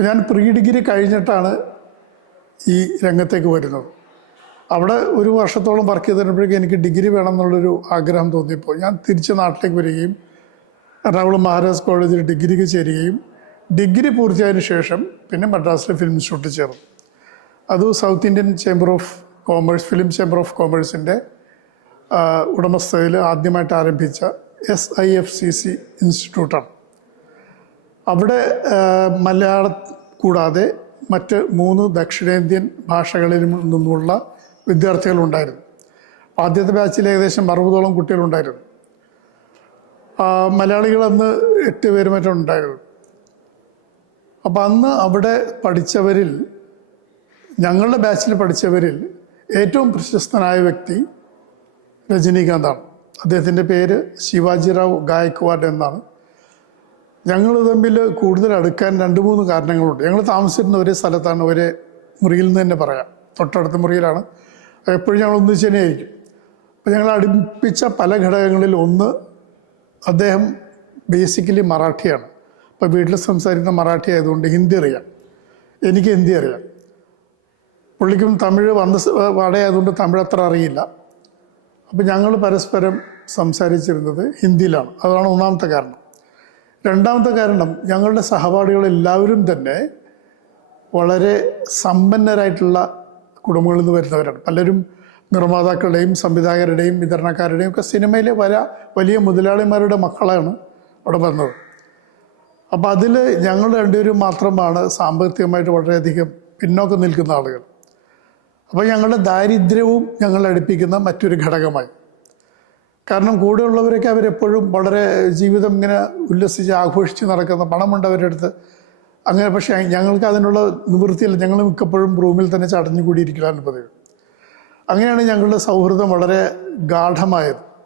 അപ്പോൾ ഞാൻ pre degree കഴിഞ്ഞിട്ടാണ് ഈ രംഗത്തേക്ക് വരുന്നത്. അവിടെ ഒരു വർഷത്തോളം വർക്ക് ചെയ്തിരുന്നപ്പോഴേക്കും എനിക്ക് ഡിഗ്രി വേണം എന്നുള്ളൊരു ആഗ്രഹം തോന്നിയപ്പോൾ ഞാൻ തിരിച്ച് നാട്ടിലേക്ക് വരികയും എറണാകുളം മഹാരാജാസ് കോളേജിൽ ഡിഗ്രിക്ക് ചേരുകയും ഡിഗ്രി പൂർത്തിയായതിനു ശേഷം പിന്നെ മദ്രാസിലെ ഫിലിം ഇൻസ്റ്റിറ്റ്യൂട്ടിൽ ചേർന്നു. അത് south Indian chamber of commerce, film chamber of കോമേഴ്സിൻ്റെ ഉടമസ്ഥതയിൽ ആദ്യമായിട്ട് ആരംഭിച്ച SIFCC ഇൻസ്റ്റിറ്റ്യൂട്ടാണ്. അവിടെ മലയാളം കൂടാതെ മറ്റ് 3 ദക്ഷിണേന്ത്യൻ ഭാഷകളിൽ നിന്നുള്ള വിദ്യാർത്ഥികളുണ്ടായിരുന്നു. ആദ്യത്തെ ബാച്ചിൽ ഏകദേശം 60ഓളം കുട്ടികളുണ്ടായിരുന്നു. മലയാളികൾ അന്ന് 8 പേര് മറ്റും ഉണ്ടായിരുന്നു. അപ്പം അന്ന് അവിടെ പഠിച്ചവരിൽ, ഞങ്ങളുടെ ബാച്ചിൽ പഠിച്ചവരിൽ ഏറ്റവും പ്രശസ്തനായ വ്യക്തി രജനീകാന്താണ്. അദ്ദേഹത്തിൻ്റെ പേര് ശിവാജിറാവ് ഗായക്വാഡ് എന്നാണ്. ഞങ്ങൾ തമ്മിൽ കൂടുതൽ അടുക്കാൻ 2-3 കാരണങ്ങളുണ്ട്. ഞങ്ങൾ താമസിച്ചിരുന്ന ഒരേ സ്ഥലത്താണ്, ഒരേ മുറിയിൽ നിന്ന് തന്നെ പറയാം, തൊട്ടടുത്ത മുറിയിലാണ്. എപ്പോഴും ഞങ്ങൾ ഒന്നിച്ച് തന്നെയായിരിക്കും. അപ്പം ഞങ്ങൾ അടുപ്പിച്ച പല ഘടകങ്ങളിൽ ഒന്ന്, അദ്ദേഹം ബേസിക്കലി മറാഠിയാണ്. അപ്പോൾ വീട്ടിൽ സംസാരിക്കുന്ന മറാഠി ആയതുകൊണ്ട് ഹിന്ദി അറിയാം, എനിക്ക് ഹിന്ദി അറിയാം. പുള്ളിക്കും തമിഴ് വാടയായതുകൊണ്ട് തമിഴ് അത്ര അറിയില്ല. അപ്പം ഞങ്ങൾ പരസ്പരം സംസാരിച്ചിരുന്നത് ഹിന്ദിയിലാണ്. അതാണ് ഒന്നാമത്തെ കാരണം. രണ്ടാമത്തെ കാരണം, ഞങ്ങളുടെ സഹപാഠികളെല്ലാവരും തന്നെ വളരെ സമ്പന്നരായിട്ടുള്ള കുടുംബങ്ങളിൽ നിന്ന് വരുന്നവരാണ്. പലരും നിർമ്മാതാക്കളുടെയും സംവിധായകരുടെയും വിതരണക്കാരുടെയും ഒക്കെ സിനിമയിലെ വലിയ മുതലാളിമാരുടെ മക്കളാണ് അവിടെ വന്നത്. അപ്പം അതിൽ ഞങ്ങൾ രണ്ടുപേരും മാത്രമാണ് സാമ്പത്തികമായിട്ട് വളരെയധികം പിന്നോക്കം നിൽക്കുന്ന ആളുകൾ. അപ്പോൾ ഞങ്ങളുടെ ദാരിദ്ര്യവും ഞങ്ങളെ അടുപ്പിക്കുന്ന മറ്റൊരു ഘടകമായി. കാരണം കൂടെയുള്ളവരൊക്കെ അവരെപ്പോഴും വളരെ ജീവിതം ഇങ്ങനെ ഉല്ലസിച്ച് ആഘോഷിച്ച് നടക്കുന്ന, പണമുണ്ട് അവരുടെ അടുത്ത് അങ്ങനെ. പക്ഷേ ഞങ്ങൾക്ക് അതിനുള്ള നിവൃത്തിയില്ല. ഞങ്ങൾ മിക്കപ്പോഴും റൂമിൽ തന്നെ ചടഞ്ഞുകൂടിയിരിക്കലാണ് പതിവ്. അങ്ങനെയാണ് ഞങ്ങളുടെ സൗഹൃദം വളരെ ഗാഢമായത്.